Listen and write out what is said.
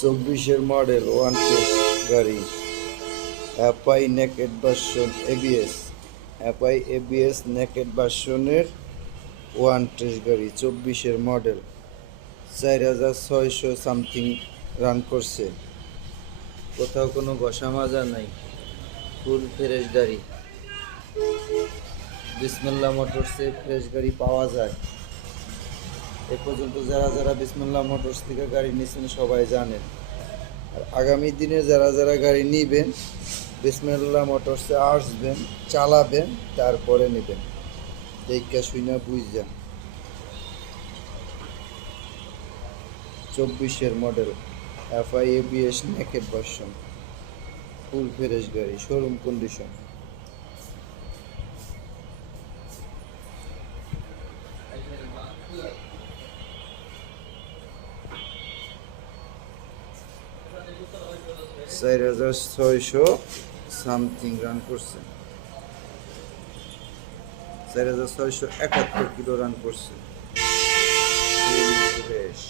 চব্বিশের model one গাড়ি। Apache naked version ABS. Apache ABS naked ভার্সনের ওয়ান টেস গাড়ি চব্বিশের মডেল। চার হাজার ছয়শো সামথিং রান করছে। কোথাও কোনো ঘষা মাজা নাই। ফুল ফ্রেশ গাড়ি। বিসমুল্লাহ মোটরসে ফ্রেশ গাড়ি পাওয়া যায়। এ পর্যন্ত যারা যারা বিসমুল্লাহ মোটরস থেকে গাড়ি নিয়েছেন সবাই জানেন। আর আগামী দিনে যারা যারা গাড়ি নিবেন, বিসমুল্লাহ মোটরসে আসবেন, চালাবেন, তারপরে নেবেন। দেখা শুইনা বুঝছেন। চব্বিশের model FI ABS naked version full fresh গাড়ি শোরুম কন্ডিশন চার হাজার ছয়শো সামথিং রান করছে। চার হাজার ছয়শো একাত্তর কিলো রান করছে। ফ্রেশ